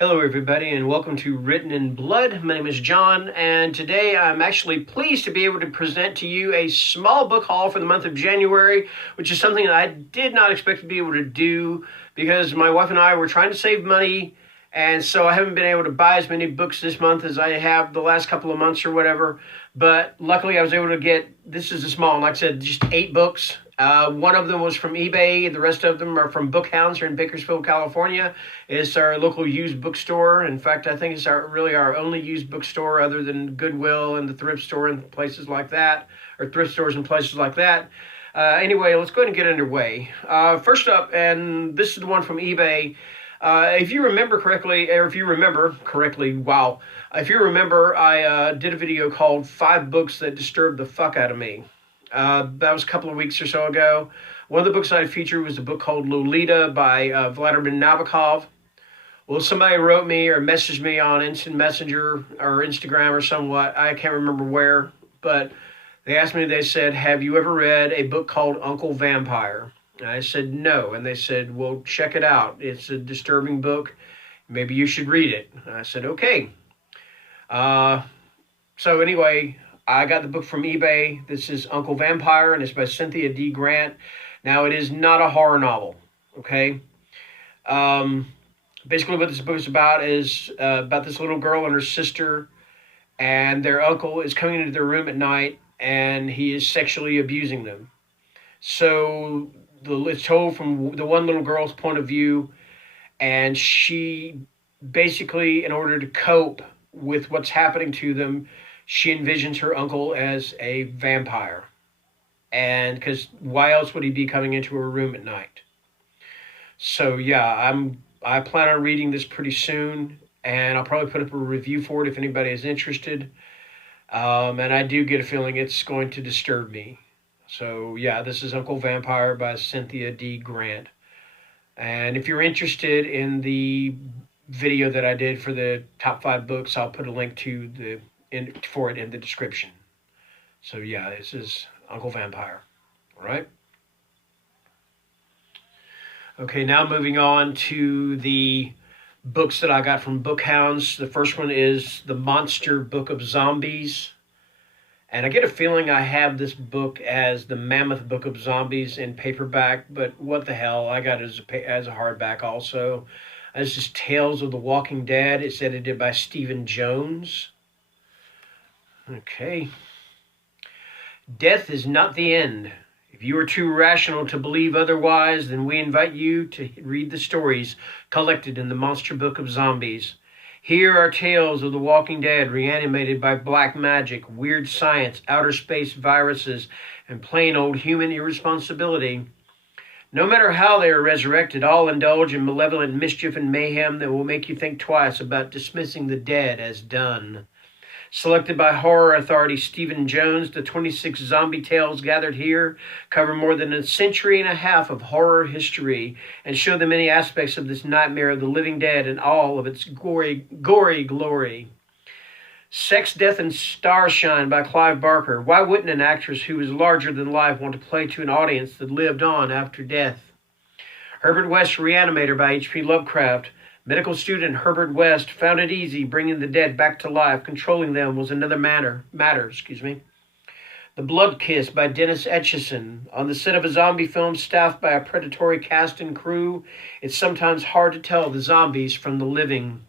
Hello, everybody, and welcome to Written in Blood. My name is John, and today I'm actually pleased to be able to present to you a small book haul for the month of January, which is something that I did not expect to be able to do because my wife and I were trying to save money, and so I haven't been able to buy as many books this month as I have the last couple of months or whatever. But luckily, I was able to get, this is a small one, like I said, just 8 books. One of them was from eBay. The rest of them are from Hounds here in Bakersfield, California. It's our local used bookstore. In fact, I think it's really our only used bookstore other than Goodwill and the thrift store and places like that, or thrift stores and places like that. Anyway, let's go ahead and get underway. First up, and this is the one from eBay. If you remember correctly, or if you remember correctly, wow. If you remember, I did a video called 5 Books That Disturbed the Fuck Out of Me. That was a couple of weeks or so ago. One of the books I featured was a book called Lolita by Vladimir Nabokov. Well, somebody wrote me or messaged me on Instant Messenger or Instagram or somewhat. I can't remember where, but they asked me, they said, have you ever read a book called Uncle Vampire? And I said, no. And they said, well, check it out. It's a disturbing book. Maybe you should read it. And I said, okay. So anyway, I got the book from eBay. This is Uncle Vampire, and it's by Cynthia D. Grant. Now, it is not a horror novel, okay? Basically, what this book is about this little girl and her sister, and their uncle is coming into their room at night, and he is sexually abusing them. So it's told from the one little girl's point of view, and she basically, in order to cope with what's happening to them, she envisions her uncle as a vampire. And because why else would he be coming into her room at night? So yeah, I plan on reading this pretty soon, and I'll probably put up a review for it if anybody is interested. And I do get a feeling it's going to disturb me. So yeah, this is Uncle Vampire by Cynthia D. Grant. And if you're interested in the video that I did for the top 5 books, I'll put a link to for it in the description. So yeah, this is Uncle Vampire. All right. Okay, now moving on to the books that I got from Hounds. The first one is The Monster Book of Zombies. And I get a feeling I have this book as the Mammoth Book of Zombies in paperback, but what the hell, I got it as a hardback also. This is Tales of the Walking Dead. It's edited by Stephen Jones. Okay. Death is not the end. If you are too rational to believe otherwise, then we invite you to read the stories collected in the Monster Book of Zombies. Here are tales of the walking dead reanimated by black magic, weird science, outer space viruses, and plain old human irresponsibility. No matter how they are resurrected, all indulge in malevolent mischief and mayhem that will make you think twice about dismissing the dead as done. Selected by horror authority Stephen Jones, the 26 zombie tales gathered here cover more than a century and a half of horror history and show the many aspects of this nightmare of the living dead in all of its gory glory. Sex, Death, and Starshine by Clive Barker. Why wouldn't an actress who is larger than life want to play to an audience that lived on after death? Herbert West's Reanimator by H.P. Lovecraft. Medical student Herbert West found it easy bringing the dead back to life. Controlling them was another matter. The Blood Kiss by Dennis Etchison. On the set of a zombie film staffed by a predatory cast and crew, it's sometimes hard to tell the zombies from the living.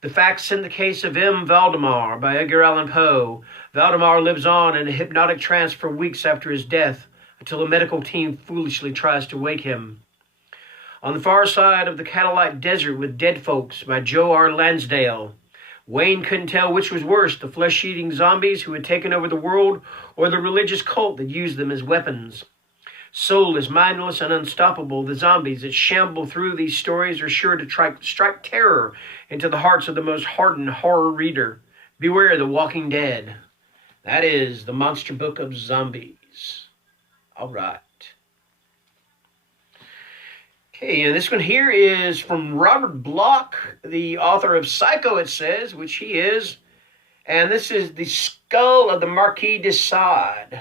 The Facts in the Case of M. Valdemar by Edgar Allan Poe. Valdemar lives on in a hypnotic trance for weeks after his death, until a medical team foolishly tries to wake him. On the Far Side of the Catalite Desert with Dead Folks by Joe R. Lansdale. Wayne couldn't tell which was worse, the flesh-eating zombies who had taken over the world or the religious cult that used them as weapons. Soulless, mindless, and unstoppable, the zombies that shamble through these stories are sure to strike terror into the hearts of the most hardened horror reader. Beware the Walking Dead. That is the Monster Book of Zombies. All right. Okay, and this one here is from Robert Bloch, the author of Psycho, it says, which he is. And this is The Skull of the Marquis de Sade.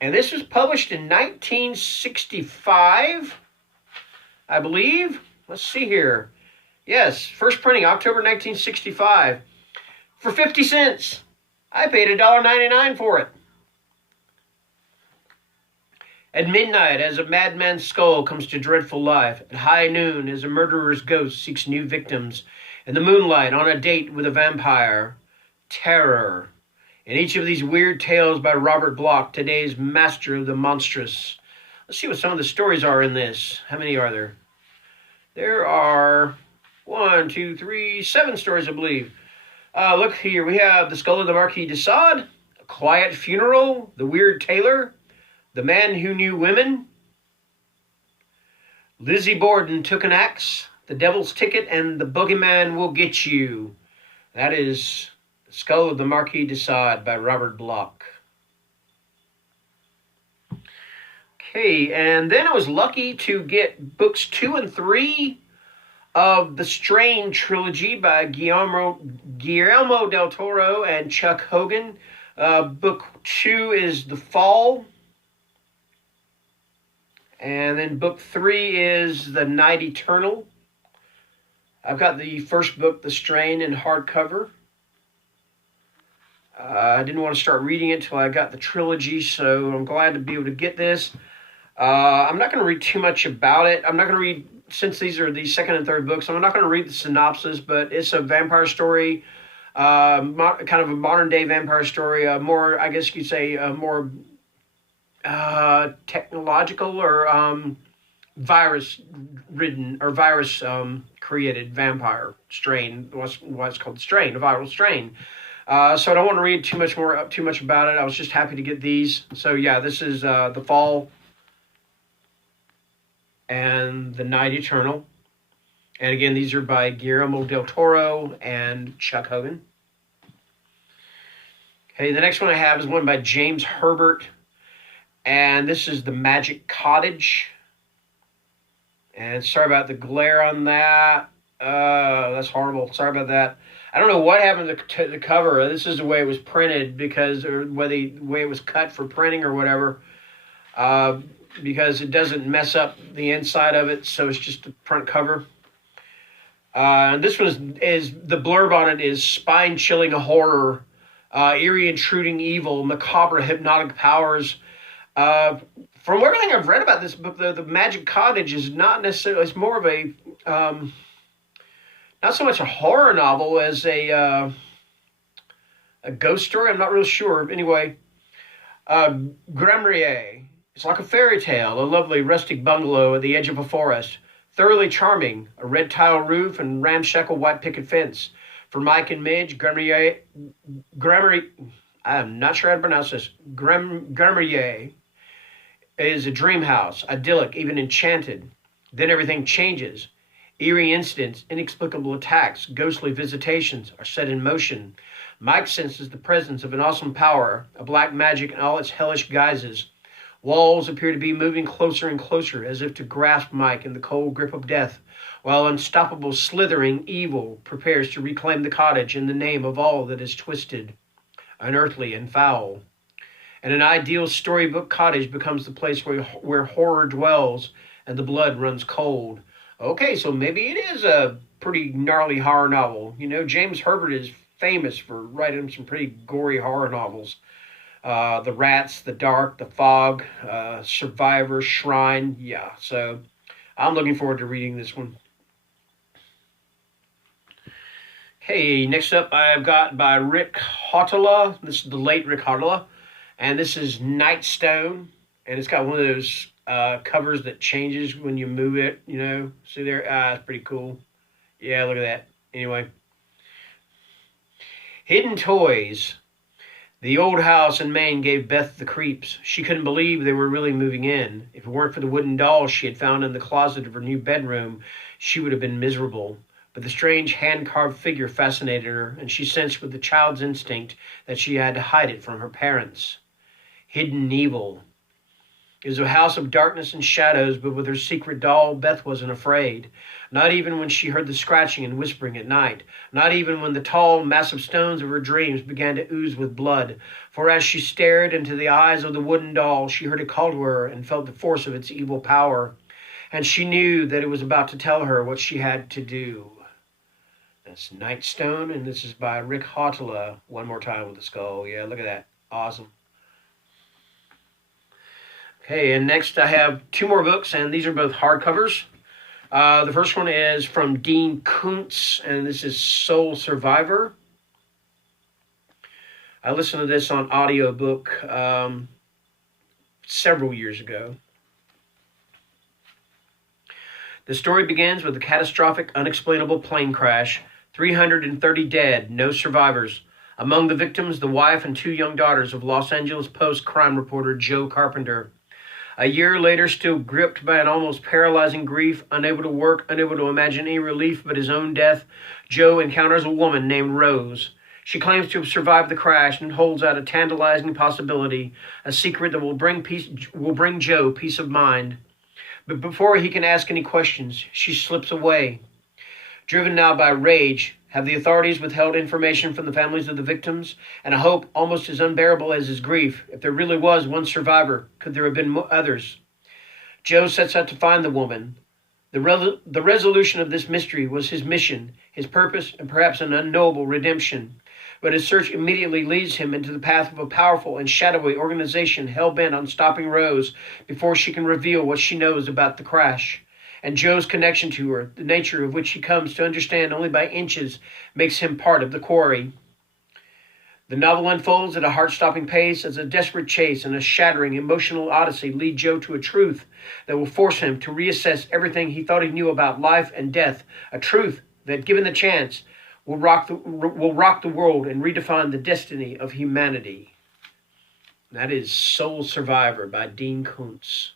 And this was published in 1965, I believe. Let's see here. Yes, first printing October 1965 for 50 cents. I paid $1.99 for it. At midnight, as a madman's skull comes to dreadful life, at high noon, as a murderer's ghost seeks new victims, in the moonlight, on a date with a vampire, terror. In each of these weird tales by Robert Bloch, today's master of the monstrous. Let's see what some of the stories are in this. How many are there? There are 7 stories, I believe. Look here, we have The Skull of the Marquis de Sade, A Quiet Funeral, The Weird Tailor, The Man Who Knew Women, Lizzie Borden Took an Axe, The Devil's Ticket, and The Boogeyman Will Get You. That is The Skull of the Marquis de Sade by Robert Bloch. Okay, and then I was lucky to get books 2 and 3 of the Strain trilogy by Guillermo del Toro and Chuck Hogan. Book 2 is The Fall. And then book 3 is The Night Eternal. I've got the first book, The Strain, in hardcover. I didn't want to start reading it until I got the trilogy, so I'm glad to be able to get this. I'm not going to read too much about it. I'm not going to read, since these are the second and third books, I'm not going to read the synopsis, but it's a vampire story, kind of a modern-day vampire story, more, I guess you could say, more technological or virus-ridden or virus-created vampire strain. What's called the strain, a viral strain. So I don't want to read too much about it. I was just happy to get these. So yeah, this is The Fall and The Night Eternal. And again, these are by Guillermo del Toro and Chuck Hogan. Okay, the next one I have is one by James Herbert. And this is The Magic Cottage. And sorry about the glare on that. That's horrible. Sorry about that. I don't know what happened to the cover. This is the way it was printed or the way it was cut for printing or whatever. Because it doesn't mess up the inside of it, so it's just a front cover. And this one is the blurb on it is spine-chilling horror, eerie intruding evil, macabre hypnotic powers. From everything I've read about this book, the Magic Cottage is not necessarily, it's more of a, not so much a horror novel as a ghost story. I'm not real sure. Anyway, Gremrier. It's like a fairy tale, a lovely rustic bungalow at the edge of a forest. Thoroughly charming, a red tile roof and ramshackle white picket fence. For Mike and Midge, Gremrier, I'm not sure how to pronounce this, Gremrier is a dream house, idyllic, even enchanted. Then everything changes. Eerie incidents, inexplicable attacks, ghostly visitations are set in motion. Mike senses the presence of an awesome power, a black magic in all its hellish guises. Walls appear to be moving closer and closer, as if to grasp Mike in the cold grip of death, while unstoppable slithering evil prepares to reclaim the cottage in the name of all that is twisted, unearthly, and foul. And an ideal storybook cottage becomes the place where horror dwells and the blood runs cold. Okay, so maybe it is a pretty gnarly horror novel. You know, James Herbert is famous for writing some pretty gory horror novels. The Rats, The Dark, The Fog, Survivor, Shrine. Yeah, so I'm looking forward to reading this one. Okay, next up I've got by Rick Hotela. This is the late Rick Hotela. And this is Nightstone. And it's got one of those covers that changes when you move it, you know. See there? It's pretty cool. Yeah, look at that. Anyway. Hidden Toys. The old house in Maine gave Beth the creeps. She couldn't believe they were really moving in. If it weren't for the wooden dolls she had found in the closet of her new bedroom, she would have been miserable. But the strange hand-carved figure fascinated her, and she sensed with the child's instinct that she had to hide it from her parents. Hidden evil. It was a house of darkness and shadows, but with her secret doll, Beth wasn't afraid. Not even when she heard the scratching and whispering at night. Not even when the tall, massive stones of her dreams began to ooze with blood. For as she stared into the eyes of the wooden doll, she heard it call to her and felt the force of its evil power. And she knew that it was about to tell her what she had to do. That's Nightstone, and this is by Rick Hotela. One more time with the skull. Yeah, look at that. Awesome. Okay, and next I have two more books, and these are both hardcovers. The first one is from Dean Koontz, and this is Soul Survivor. I listened to this on audiobook several years ago. The story begins with a catastrophic, unexplainable plane crash. 330 dead, no survivors. Among the victims, the wife and two young daughters of Los Angeles Post crime reporter Joe Carpenter. A year later, still gripped by an almost paralyzing grief, unable to work, unable to imagine any relief but his own death, Joe encounters a woman named Rose. She claims to have survived the crash and holds out a tantalizing possibility, a secret that will bring Joe peace of mind. But before he can ask any questions, she slips away. Driven now by rage, have the authorities withheld information from the families of the victims, and a hope almost as unbearable as his grief? If there really was one survivor, could there have been others? Joe sets out to find the woman. The resolution of this mystery was his mission, his purpose, and perhaps an unknowable redemption. But his search immediately leads him into the path of a powerful and shadowy organization hell-bent on stopping Rose before she can reveal what she knows about the crash. And Joe's connection to her, the nature of which he comes to understand only by inches, makes him part of the quarry. The novel unfolds at a heart-stopping pace as a desperate chase and a shattering emotional odyssey lead Joe to a truth that will force him to reassess everything he thought he knew about life and death, a truth that, given the chance, will rock the world and redefine the destiny of humanity. That is Soul Survivor by Dean Koontz.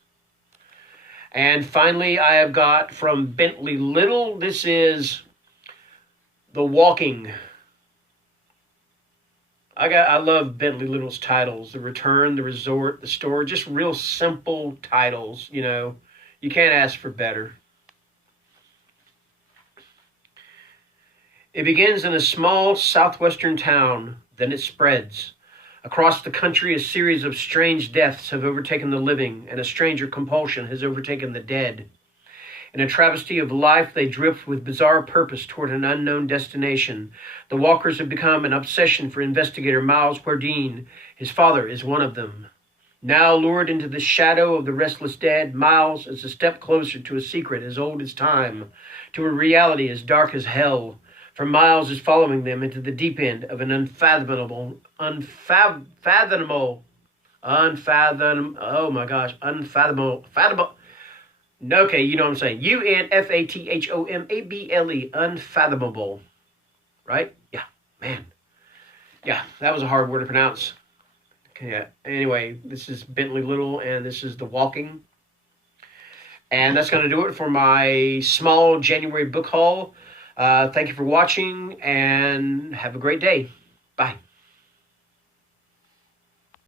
And finally, I have got from Bentley Little, this is The Walking. I love Bentley Little's titles. The Return, The Resort, The Store. Just real simple titles, you know. You can't ask for better. It begins in a small southwestern town. Then it spreads. Across the country, a series of strange deaths have overtaken the living, and a stranger compulsion has overtaken the dead. In a travesty of life, they drift with bizarre purpose toward an unknown destination. The walkers have become an obsession for investigator Miles Pardine. His father is one of them. Now lured into the shadow of the restless dead, Miles is a step closer to a secret as old as time, to a reality as dark as hell. For Miles is following them into the deep end of an unfathomable, okay, you know what I'm saying. Unfathomable, unfathomable. Right? Yeah, man. Yeah, that was a hard word to pronounce. Okay, yeah. Anyway, this is Bentley Little, and this is The Walking. And that's going to do it for my small January book haul. Thank you for watching, and have a great day. Bye.